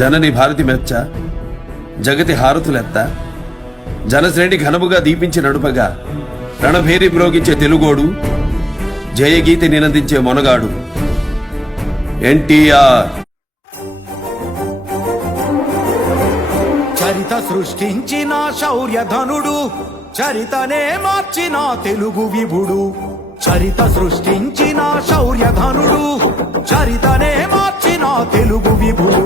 జనని భారతి మెచ్చ జగతి హారతులెత్త జనశ్రేణి ఘనముగా దీపించి నడుపగా రణభేరి మ్రోగించే తెలుగోడు జయగీతి నినందించే మొనగాడు ఎన్టీఆర్. చరిత సృష్టించిన శౌర్యధనుడు, చరితనే మార్చిన తెలుగు విభుడు. చరిత సృష్టించిన శౌర్యధనుడు, చరితనే మార్చిన తెలుగు విభుడు.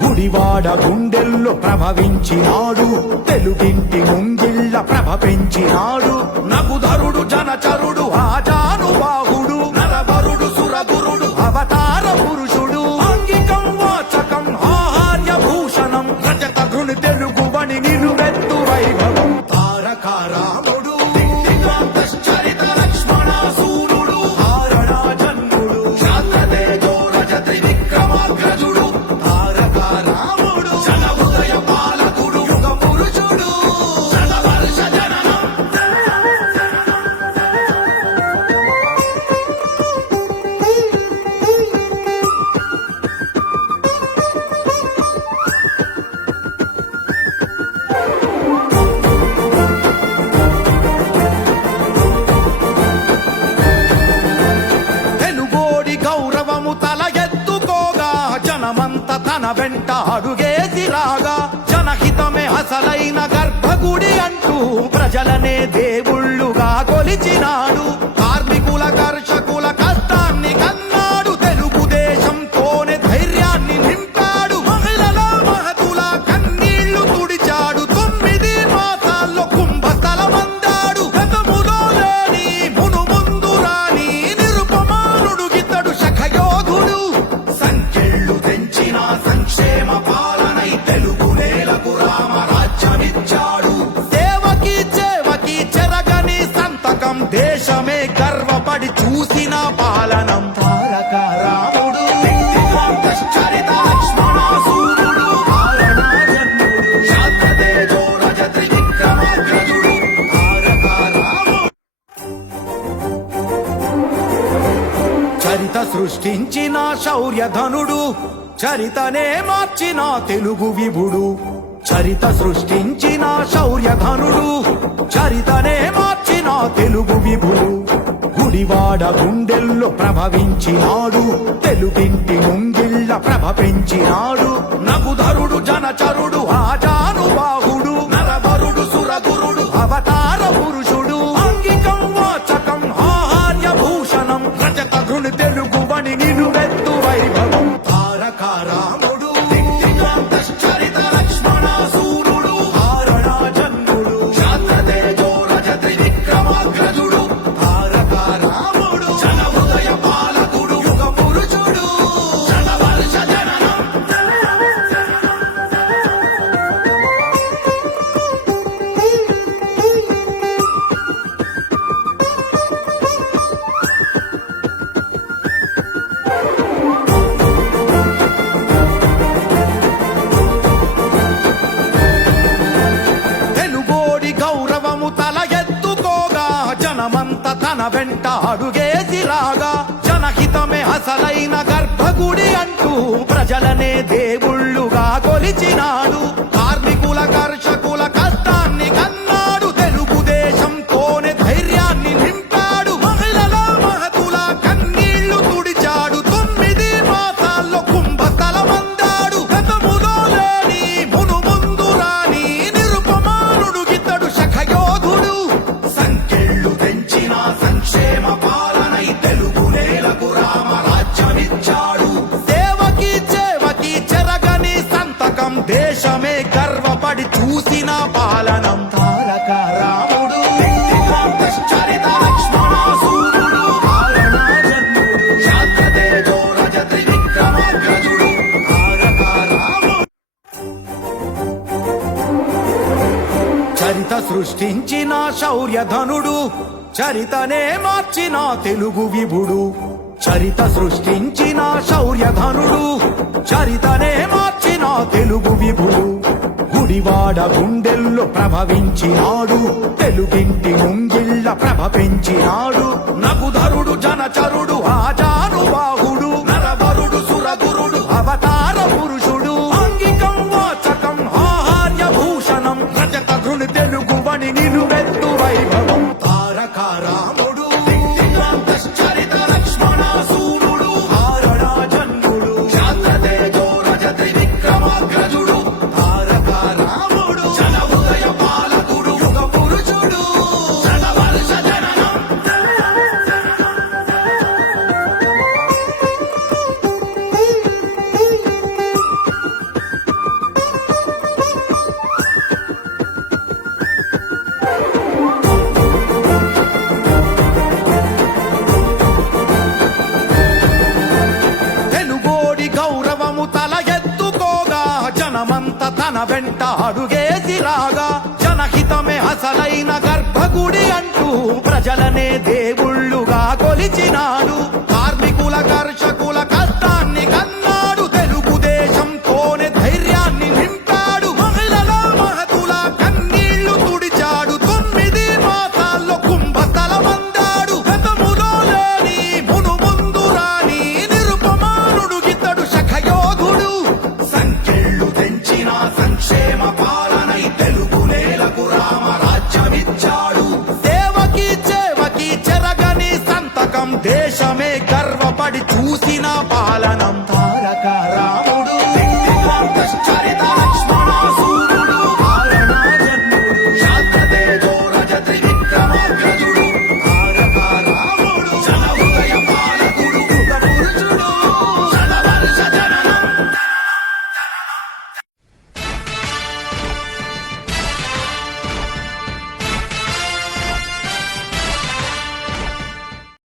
గుడివాడ గుండెల్లో ప్రభవించినాడు, తెలుగింటి ముంగిళ్ళ ప్రభ పెంచినాడు. నగుధరుడు జనచరుడు ఆజానుబాహుడు, నరవరుడు సురగురుడు అవతార పురుషుడు. అంగికం వాచకం ఆహార్య భూషణం, రజత గుణి తెలుగువని నిలువెత్తు వైభవం. తారక రాముడు దిక్తికాంతశ్చరిత లక్ష్మణ సూనుడు, హారణా జన్ముడు శాంతతేజో రజతి విక్రమాగ్రజుడు. తారక రాముడు జన హృదయ పాలకుడు, యుగ పురుషుడు, శత వర్ష జననం. తెలుగోడి గౌరవము తల ఎత్తుకోగా, జనమంత తన వెంట అడుగేసి రాగా. జనహితమే అసలైన గర్భగుడి అంటూ ప్రజలనే దేవుళ్ళుగా కొలిచినాడు. కార్మికుల కర్షకుల కష్టాన్ని కన్నాడు, తెలుగుదేశంతోనే ధైర్యాన్ని నింపాడు. మహిళల మహతుల కన్నీళ్లు తుడిచాడు, 9 మాసాల్లో కుంభస్థలమందాడు. గతములో లేని మునుముందు రాని నిరుపమానుడు గితడు శఖయోధుడు. సంఖ్యళ్ళు తెంచిన సంక్షేమ పాలనై తెలుగు నేలకు రామరాజ్యమిచ్చాడు. సేవకి చేవకి చెరగని సంతకం, దేశమే గర్వపడి చూసిన పాలనం. తారక రాముడు దిక్తికాంతశ్చరిత లక్ష్మణ సూనుడు, హారణా జన్ముడు శాంతతేజో రజతి విక్రమాగ్రజుడు. తారక రాముడు చరిత సృష్టించిన శౌర్యధనుడు, చరితనే మార్చిన తెలుగు విభుడు. చరిత సృష్టించిన శౌర్యధనుడు, చరితనే మార్చిన తెలుగు విభుడు. గుడివాడ గుండెల్లో ప్రభవించినాడు, తెలుగింటి ముంగిళ్ళ ప్రభ పెంచినాడు. నగుధరుడు జనచరుడు ఆజానుబాహుడు, నరవరుడు సురగురుడు అవతార పురుషుడు. అంగికం వాచకం ఆహార్య భూషణం, రజత గుణి తెలుగువని నిలువెత్తు వైభవం. తారక రాముడు దిక్తికాంతశ్చరిత లక్ష్మణ సూనుడు, హారణా జన్ముడు శాంతతేజో రజతి విక్రమాగ్రజుడు. తారక రాముడు జన హృదయ పాలకుడు, యుగ పురుషుడు, శత వర్ష జననం. తెలుగోడి గౌరవము తల ఎత్తుకోగా, జనమంత తన వెంట అడుగేసి రాగా. జనహితమే అసలైన గర్భగుడి అంటూ ప్రజలనే దేవుళ్ళుగా కొలిచినాడు. కార్మికుల కర్షకుల కష్టాన్ని కన్నాడు, తెలుగుదేశంతోనే ధైర్యాన్ని నింపాడు. మహిళల మహతుల కన్నీళ్లు తుడిచాడు, 9 మాసాల్లో కుంభస్థలమందాడు. గతములో లేని మునుముందు రాని నిరుపమానుడు గితడు శఖయోధుడు. సంఖ్యళ్ళు తెంచిన సంక్షేమ పాలనై తెలుగు నేలకు రామరాజ్యమిచ్చాడు. సేవకి చేవకి చెరగని సంతకం, దేశమే గర్వపడి చూసిన పాలనం. తారక రాముడు దిక్తికాంతశ్చరిత లక్ష్మణ సూనుడు, హారణా జన్ముడు శాంతతేజో రజతి విక్రమాగ్రజుడు. తారక రాముడు చరిత సృష్టించిన శౌర్యధనుడు, చరితనే మార్చిన తెలుగు విభుడు. చరిత సృష్టించిన శౌర్యధనుడు, చరితనే మార్చిన తెలుగు విభుడు. గుడివాడ గుండెల్లో ప్రభవించినాడు, తెలుగింటి ముంగిళ్ళ ప్రభ పెంచినాడు. నగుధరుడు జనచరుడు ఆజానుబాహుడు, నరవరుడు సురగురుడు అవతార పురుషుడు. అంగి రాగా జనహితమే అసలైన గర్భగుడి అంటూ ప్రజలనే దేవుళ్ళుగా కొలిచినాడు. కార్మికుల కర్షకుల కష్టాన్ని కన్నాడు, తెలుగుదేశంతోనే ధైర్యాన్ని నింపాడు. మహిళల మహతుల కన్నీళ్లు తుడిచాడు, 9 మాసాల్లో కుంభస్థలమందాడు. గతములో లేని మునుముందు రాని నిరుపమానుడు ఇతడు శఖయోధుడు. సంఖ్యలు తెంచిన సంక్షేమ పాలనై తెలుగు నేలకు రామరాజ్యమిచ్చాడు. సేవకి చేవకి చెరగని సంతకం, దేశమే గర్వపడి చూసిన పాలన